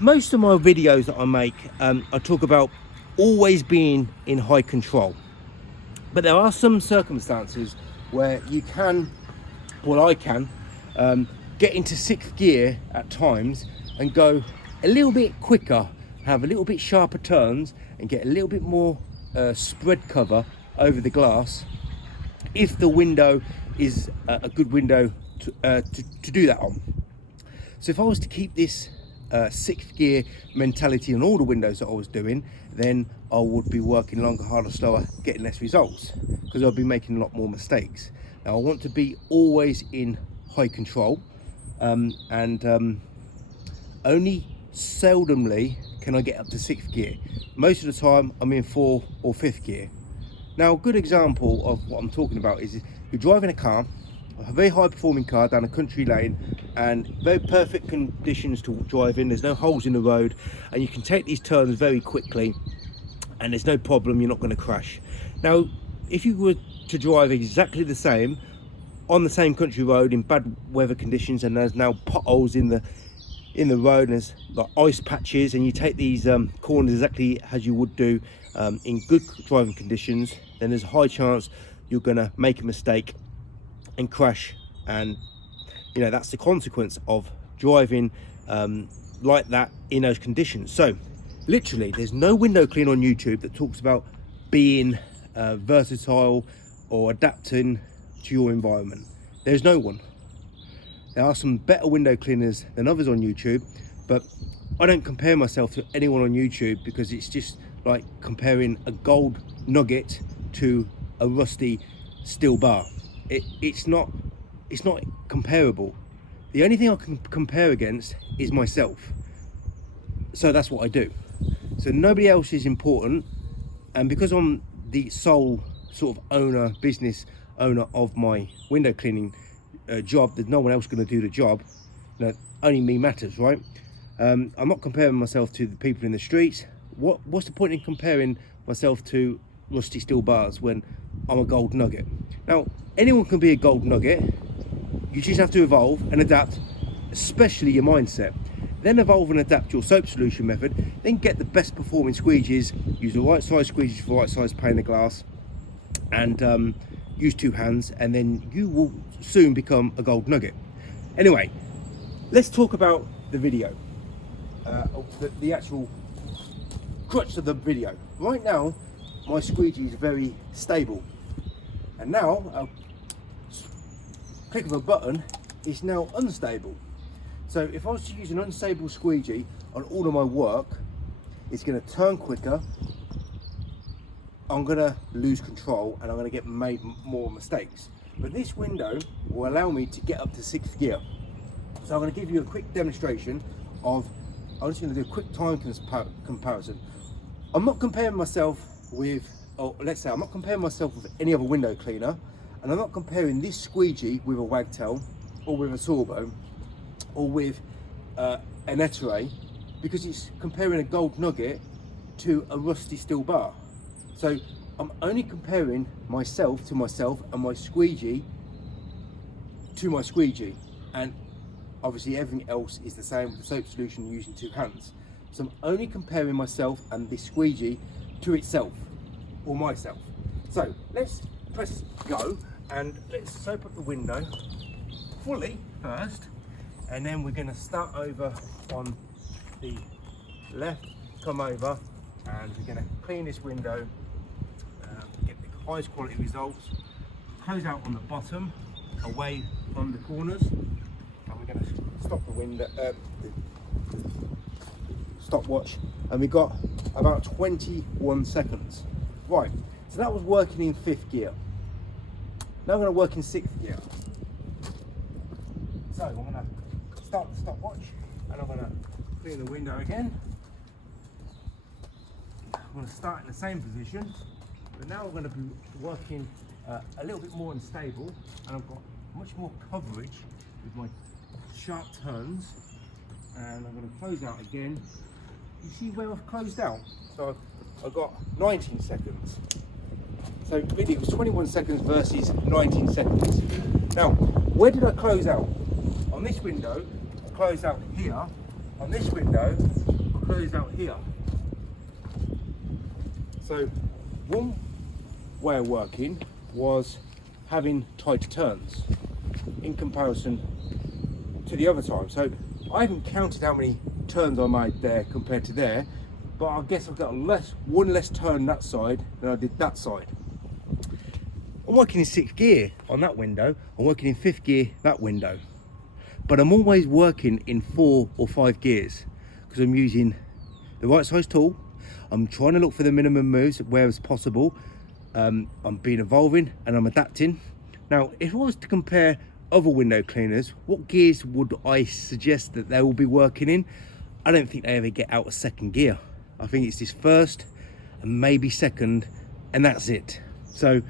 most of my videos that I make, I talk about always being in high control. But there are some circumstances where you can, well I can, get into sixth gear at times and go a little bit quicker, have a little bit sharper turns and get a little bit more spread cover over the glass if the window is a good window to do that on. So if I was to keep this sixth gear mentality on all the windows that I was doing, then I would be working longer, harder, slower, getting less results, because I'll be making a lot more mistakes. Now I want to be always in high control, and only seldomly can I get up to sixth gear. Most of the time I'm in fourth or fifth gear. Now a good example of what I'm talking about is you're driving a car, a very high performing car down a country lane, and very perfect conditions to drive in. There's no holes in the road and you can take these turns very quickly and there's no problem, you're not going to crash. Now if you were to drive exactly the same on the same country road in bad weather conditions, and there's now potholes in the road and there's like ice patches, and you take these corners exactly as you would do in good driving conditions, then there's a high chance you're going to make a mistake and crash, and you know that's the consequence of driving like that in those conditions. So literally there's no window cleaner on YouTube that talks about being versatile or adapting to your environment. There's no one. There are some better window cleaners than others on YouTube, but I don't compare myself to anyone on YouTube, because it's just like comparing a gold nugget to a rusty steel bar. It's not comparable. The only thing I can compare against is myself. So that's what I do. So nobody else is important, and because I'm the sole sort of owner, business owner of my window cleaning job, there's no one else going to do the job. No, only me matters, right? I'm not comparing myself to the people in the streets. What's the point in comparing myself to rusty steel bars when I'm a gold nugget? Now anyone can be a gold nugget. You just have to evolve and adapt, especially your mindset. Then evolve and adapt your soap solution method, then get the best performing squeegees, use the right size squeegees for the right size pane of glass, and use two hands, and then you will soon become a gold nugget. Anyway, let's talk about the video, the actual crux of the video. Right now my squeegee is very stable, and now a click of a button is now unstable. So if I was to use an unstable squeegee on all of my work, it's going to turn quicker, I'm going to lose control, and I'm going to get made more mistakes. But this window will allow me to get up to sixth gear. So I'm going to give you a quick demonstration of, I'm just going to do a quick time comparison. I'm not comparing myself with, or let's say I'm not comparing myself with any other window cleaner, and I'm not comparing this squeegee with a wagtail or with a turbo or with an Etere, because it's comparing a gold nugget to a rusty steel bar. So I'm only comparing myself to myself and my squeegee to my squeegee, and obviously everything else is the same with the soap solution using two hands. So I'm only comparing myself and this squeegee to itself or myself. So let's press go and let's soap up the window fully first, and then we're going to start over on the left, come over, and we're going to clean this window, get the highest quality results, close out on the bottom away from the corners, and we're going to stop the window, stopwatch, and we got about 21 seconds. Right, so that was working in fifth gear. Now we're going to work in sixth gear. So I'm going to start the stopwatch, and I'm going to clear the window again. I'm going to start in the same position, but now I'm going to be working a little bit more unstable, and I've got much more coverage with my sharp turns, and I'm going to close out again. You see where I've closed out? So I've got 19 seconds. So really it was 21 seconds versus 19 seconds. Now, where did I close out? On this window, I closed out here, on this window, I closed out here. So one way of working was having tighter turns in comparison to the other time. So I haven't counted how many turns I made there compared to there, but I guess I've got one less turn that side than I did that side. I'm working in 6th gear on that window, I'm working in 5th gear that window, but I'm always working in 4 or 5 gears because I'm using the right size tool. I'm trying to look for the minimum moves where it's possible. I'm being evolving and I'm adapting. Now, if I was to compare other window cleaners, what gears would I suggest that they will be working in? I don't think they ever get out of 2nd gear. I think it's this 1st and maybe 2nd, and that's it. So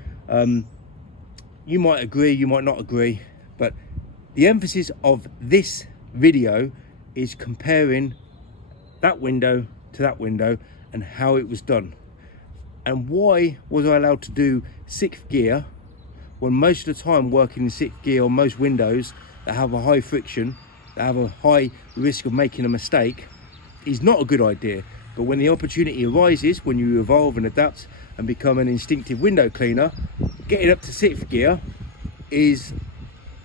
you might agree, you might not agree, but the emphasis of this video is comparing that window to that window and how it was done. And why was I allowed to do 6th gear when most of the time working in 6th gear on most windows that have a high friction, that have a high risk of making a mistake, is not a good idea. But when the opportunity arises, when you evolve and adapt and become an instinctive window cleaner, getting up to 6th gear is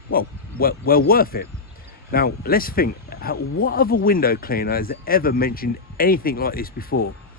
well worth it. Now let's think, what other window cleaner has ever mentioned anything like this before?